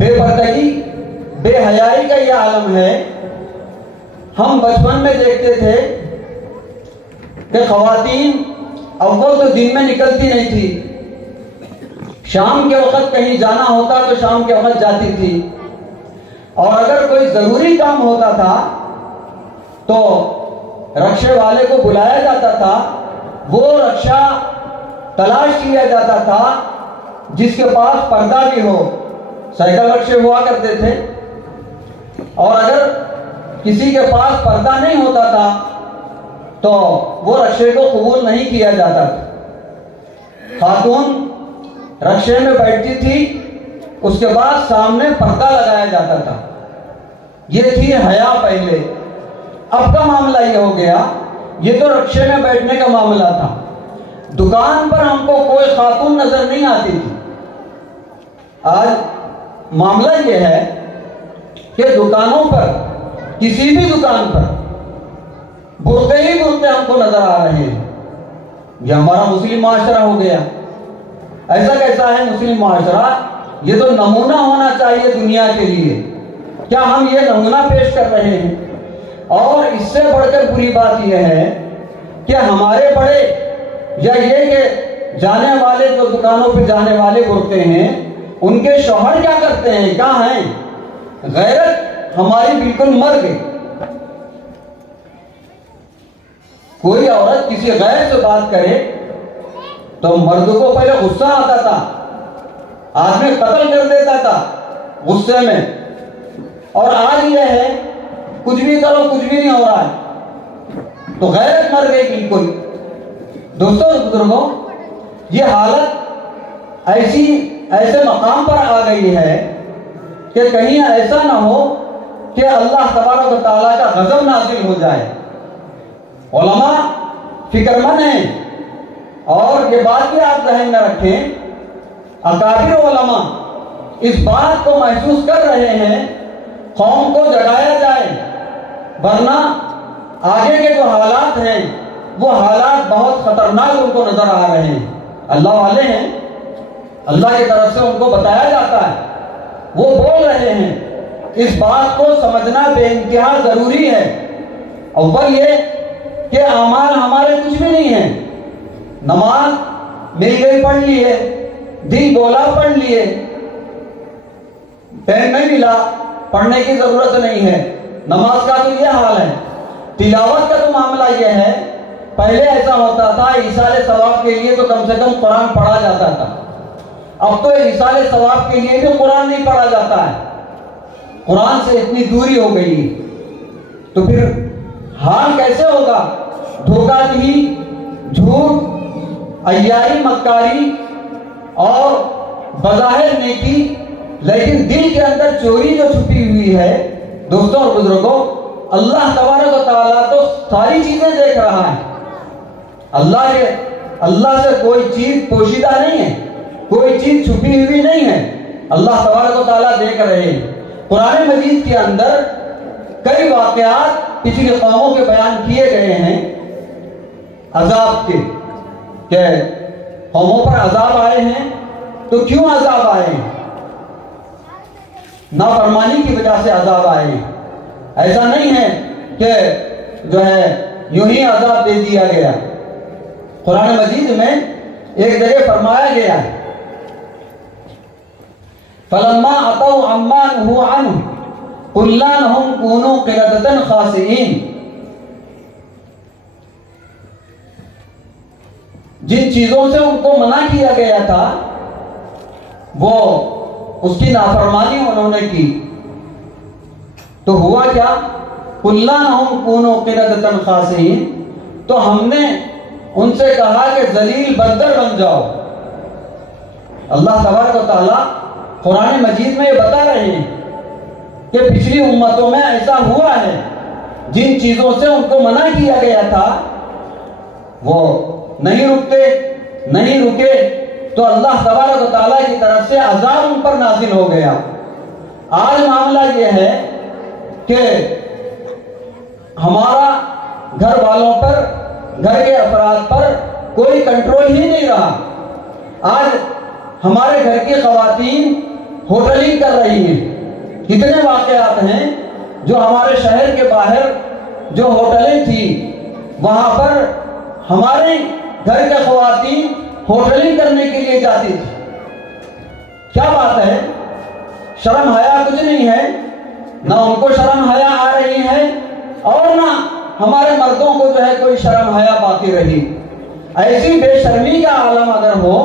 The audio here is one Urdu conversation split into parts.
بے پردگی بے حیائی کا یہ عالم ہے۔ ہم بچپن میں دیکھتے تھے کہ خواتین اول تو دن میں نکلتی نہیں تھی، شام کے وقت کہیں جانا ہوتا تو شام کے وقت جاتی تھی، اور اگر کوئی ضروری کام ہوتا تھا تو رکشے والے کو بلایا جاتا تھا، وہ رکشہ تلاش کیا جاتا تھا جس کے پاس پردہ بھی ہو۔ سائیکل رکشے ہوا کرتے تھے، اور اگر کسی کے پاس پردہ نہیں ہوتا تھا تو وہ رکشے کو قبول نہیں کیا جاتا تھا۔ خاتون رکشے میں بیٹھتی تھی، اس کے بعد سامنے پردہ لگایا جاتا تھا۔ یہ تھی حیا پہلے۔ اب کا معاملہ یہ ہو گیا، یہ تو رکشے میں بیٹھنے کا معاملہ تھا، دکان پر ہم کو کوئی خاتون نظر نہیں آتی تھی۔ آج معاملہ یہ ہے کہ دکانوں پر، کسی بھی دکان پر برقعے ہی برقعے ہم کو نظر آ رہے ہیں۔ یہ ہمارا مسلم معاشرہ ہو گیا۔ ایسا کیسا ہے مسلم معاشرہ؟ یہ تو نمونہ ہونا چاہیے دنیا کے لیے۔ کیا ہم یہ نمونہ پیش کر رہے ہیں؟ اور اس سے بڑھ کر بری بات یہ ہے کہ ہمارے بڑے، یا یہ کہ جانے والے جو دکانوں پہ جانے والے برقعے ہیں، ان کے شوہر کیا کرتے ہیں؟ کہاں ہیں؟ غیرت ہماری بالکل مر گئی۔ کوئی عورت کسی غیر سے بات کرے تو مرد کو پہلے غصہ آتا تھا، آدمی قتل کر دیتا تھا غصے میں، اور آج یہ ہے کچھ بھی کرو کچھ بھی نہیں ہو رہا ہے، تو غیرت مر گئی بالکل۔ دوستوں اور بزرگوں، یہ حالت ایسے مقام پر آ گئی ہے کہ کہیں ایسا نہ ہو کہ اللہ تبارک و تعالیٰ کا غضب نازل ہو جائے۔ علماء فکر مند ہیں، اور یہ بات بھی آپ ذہن میں رکھیں، اکابر علماء اس بات کو محسوس کر رہے ہیں، قوم کو جگایا جائے، ورنہ آگے کے جو حالات ہیں وہ حالات بہت خطرناک ان کو نظر آ رہے ہیں۔ اللہ والے ہیں، اللہ کی طرف سے ان کو بتایا جاتا ہے، وہ بول رہے ہیں۔ اس بات کو سمجھنا بے انتہا ضروری ہے۔ اول یہ کہ اعمال ہمارے کچھ بھی نہیں ہیں، نماز مل گئی پڑھ لیے، دل بولا پڑھ لیے، ٹائم نہیں ملا پڑھنے کی ضرورت نہیں ہے۔ نماز کا تو یہ حال ہے۔ تلاوت کا تو معاملہ یہ ہے، پہلے ایسا ہوتا تھا ایصال ثواب کے لیے تو کم سے کم قرآن پڑھا جاتا تھا، اب تو ایصال ثواب کے لیے بھی قرآن نہیں پڑھا جاتا ہے، قرآن سے اتنی دوری ہو گئی۔ تو پھر حال کیسے ہوگا؟ دھوکہ دہی، جھوٹ، عیاری، مکاری، اور بظاہر نیکی لیکن دل کے اندر چوری جو چھپی ہوئی ہے۔ دوستوں اور بزرگوں، اللہ تبارک و تعالیٰ تو ساری چیزیں دیکھ رہا ہے۔ اللہ سے کوئی چیز پوشیدہ نہیں ہے، کوئی چیز چھپی ہوئی نہیں ہے، اللہ تبارک و تعالیٰ دیکھ رہے ہیں۔ قرآن مجید کے اندر کئی واقعات پچھلی قوموں کے بیان کیے گئے ہیں عذاب کے، کہ قوموں پر عذاب آئے ہیں، تو کیوں عذاب آئے ہیں؟ نافرمانی کی وجہ سے عذاب آئے ہیں۔ ایسا نہیں ہے کہ جو ہے یوں ہی عذاب دے دیا گیا۔ قرآن مجید میں ایک جگہ فرمایا گیا ہے، فَلَمَّا عَتَوْا عَمَّا نُهُوا عَنْهُ قُلْنَا لَهُمْ كُونُوا قِرَدَةً خَاسِئِينَ۔ جن چیزوں سے ان کو منع کیا گیا تھا وہ اس کی نافرمانی انہوں نے کی، تو ہوا کیا؟ قُلْنَا لَهُمْ كُونُوا قِرَدَةً خَاسِئِينَ، تو ہم نے ان سے کہا کہ ذلیل بندر بن جاؤ۔ اللہ تبارک و تعالیٰ قرآن مجید میں یہ بتا رہے ہیں کہ پچھلی امتوں میں ایسا ہوا ہے، جن چیزوں سے ان کو منع کیا گیا تھا وہ نہیں رکے تو اللہ تبارک و تعالیٰ کی طرف سے عذاب ان پر نازل ہو گیا۔ آج معاملہ یہ ہے کہ ہمارا گھر والوں پر، گھر کے افراد پر کوئی کنٹرول ہی نہیں رہا۔ آج ہمارے گھر کی خواتین ہوٹلنگ کر رہی ہیں. کتنے واقعات ہیں جو ہمارے شہر کے باہر جو ہوٹلیں تھی وہاں پر ہمارے گھر کے خواتین ہوٹلنگ کرنے کے لیے جاتی تھی. کیا بات ہے؟ شرم حیا کچھ نہیں ہے، نہ ان کو شرم حیا آ رہی ہے اور نہ ہمارے مردوں کو جو ہے کوئی شرم حیا باقی رہی. ایسی بے شرمی کا عالم اگر ہو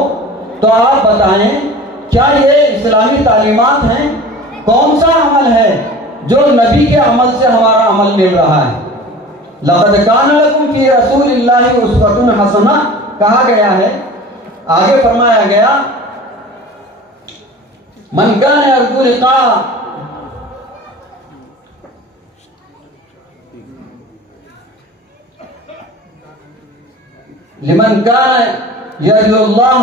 تو آپ بتائیں کیا یہ اسلامی تعلیمات ہیں؟ کون سا عمل ہے جو نبی کے عمل سے ہمارا عمل مل رہا ہے؟ لقد کان لکم فی رسول اللہ اسوۃ حسنہ کہا گیا ہے. آگے فرمایا گیا من کان یرجو لقاء لمن کان یرجو اللہ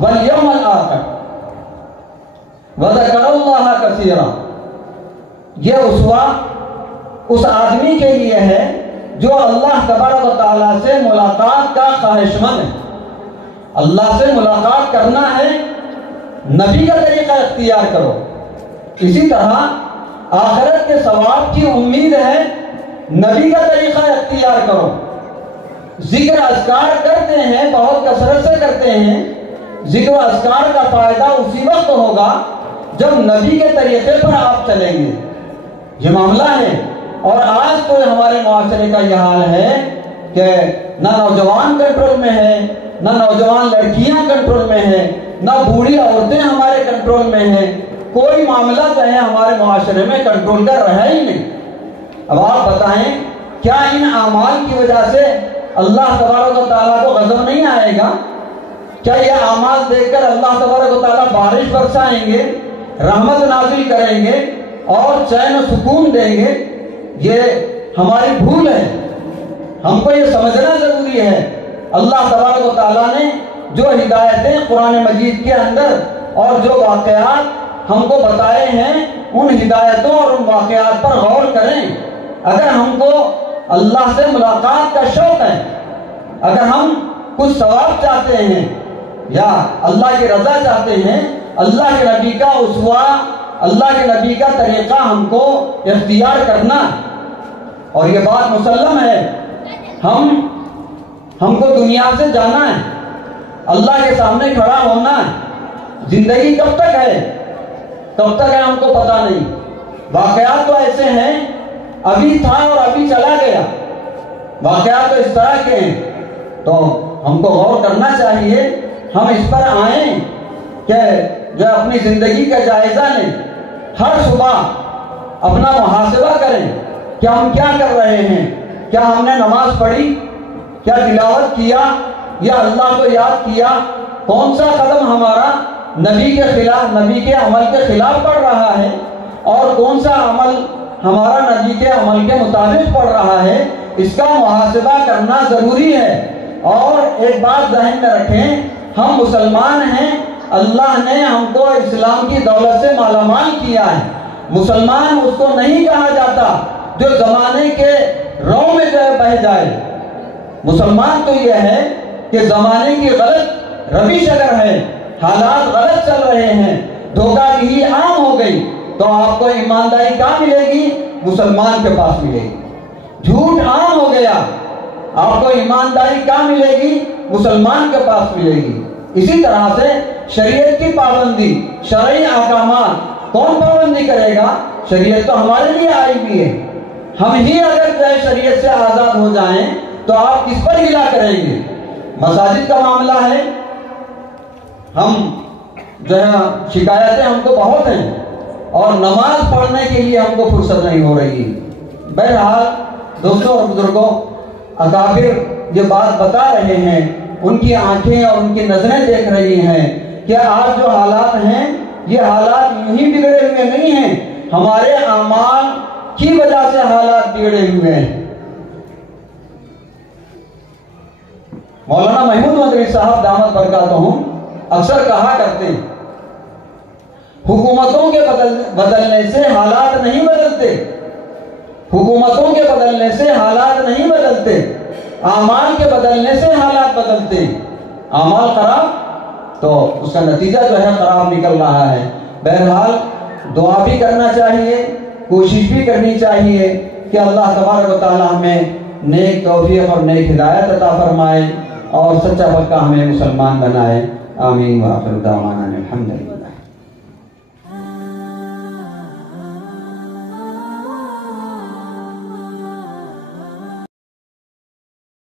والیوم الآخر وذکر اللہ کثیرا. یہ اسوہ اس آدمی کے لیے ہے جو اللہ تبارک و تعالیٰ سے ملاقات کا خواہش مند ہے. اللہ سے ملاقات کرنا ہے، نبی کا طریقہ اختیار کرو. اسی طرح آخرت کے ثواب کی امید ہے، نبی کا طریقہ اختیار کرو. ذکر اذکار کرتے ہیں، بہت کثرت سے کرتے ہیں. ذکر و اذکار کا فائدہ اسی وقت ہوگا جب نبی کے طریقے پر آپ چلیں گے. یہ معاملہ ہے. اور آج تو ہمارے معاشرے کا یہ حال ہے کہ نہ نوجوان کنٹرول میں ہے، نہ نوجوان لڑکیاں کنٹرول میں ہیں، نہ بوڑھی عورتیں ہمارے کنٹرول میں ہیں. کوئی معاملہ جو ہے ہمارے معاشرے میں کنٹرول کا رہا ہی نہیں. اب آپ بتائیں کیا ان اعمال کی وجہ سے اللہ تبارک و تعالیٰ کو غضب نہیں آئے گا؟ کیا یہ اعمال دیکھ کر اللہ تبارک و تعالیٰ بارش برسائیں گے، رحمت نازل کریں گے اور چین و سکون دیں گے؟ یہ ہماری بھول ہے. ہم کو یہ سمجھنا ضروری ہے اللہ تبارک و تعالیٰ نے جو ہدایتیں قرآن مجید کے اندر اور جو واقعات ہم کو بتائے ہیں ان ہدایتوں اور ان واقعات پر غور کریں. اگر ہم کو اللہ سے ملاقات کا شوق ہے، اگر ہم کچھ ثواب چاہتے ہیں یا اللہ کی رضا چاہتے ہیں، اللہ کے نبی کا اسوہ، اللہ کے نبی کا طریقہ ہم کو اختیار کرنا. اور یہ بات مسلم ہے، ہم کو دنیا سے جانا ہے، اللہ کے سامنے کھڑا ہونا ہے. زندگی کب تک ہے ہم کو پتا نہیں. واقعات تو ایسے ہیں، ابھی تھا اور ابھی چلا گیا. واقعات تو اس طرح کے ہیں. تو ہم کو غور کرنا چاہیے، ہم اس پر آئیں کہ جو اپنی زندگی کا جائزہ لیں. ہر صبح اپنا محاسبہ کریں کہ ہم کیا کر رہے ہیں. کیا ہم نے نماز پڑھی؟ کیا تلاوت کیا یا اللہ کو یاد کیا؟ کون سا قدم ہمارا نبی کے خلاف، نبی کے عمل کے خلاف پڑ رہا ہے اور کون سا عمل ہمارا نبی کے عمل کے مطابق پڑ رہا ہے؟ اس کا محاسبہ کرنا ضروری ہے. اور ایک بات ذہن میں رکھیں، ہم مسلمان ہیں، اللہ نے ہم کو اسلام کی دولت سے مالا مال کیا ہے. مسلمان اس کو نہیں کہا جاتا جو زمانے کے رو میں جو ہے بہ جائے. مسلمان تو یہ ہے کہ زمانے کی غلط روش اگر ہے، حالات غلط چل رہے ہیں، دھوکہ دہی عام ہو گئی، تو آپ کو ایمانداری کہاں ملے گی؟ مسلمان کے پاس ملے گی. جھوٹ عام ہو گیا، آپ کو ایمانداری کہاں ملے گی؟ مسلمان کے پاس ملے گی. اسی طرح سے شریعت کی پابندی، شرعی احکامات کون پابندی کرے گا؟ شریعت تو ہمارے لیے آئی بھی ہے. ہم ہی اگر جو ہے شریعت سے آزاد ہو جائیں تو آپ کس پر گلا کریں گے؟ مساجد کا معاملہ ہے، ہم جو ہے شکایتیں ہم کو بہت ہیں اور نماز پڑھنے کے لیے ہم کو فرصت نہیں ہو رہی. بہرحال دوستوں اور بزرگوں، اکابر یہ بات بتا رہے ہیں، ان کی آنکھیں اور ان کی نظریں دیکھ رہی ہیں کہ آج جو حالات ہیں یہ حالات یوں ہی بگڑے ہوئے نہیں ہیں، ہمارے اعمال کی وجہ سے حالات بگڑے ہوئے ہیں. مولانا محمود مدنی صاحب دامت برکاتہم اکثر کہا کرتے ہیں، حکومتوں کے بدلنے سے حالات نہیں بدلتے، حکومتوں کے بدلنے سے حالات نہیں بدلتے، اعمال کے بدلنے سے حالات بدلتے. اعمال خراب تو اس کا نتیجہ جو ہے خراب نکل رہا ہے. بہرحال دعا بھی کرنا چاہیے، کوشش بھی کرنی چاہیے کہ اللہ تبارک و تعالی ہمیں نیک توفیق اور نیک ہدایت عطا فرمائے اور سچا پکا ہمیں مسلمان بنائے۔ آمین وآخر دعوانا الحمدللہ۔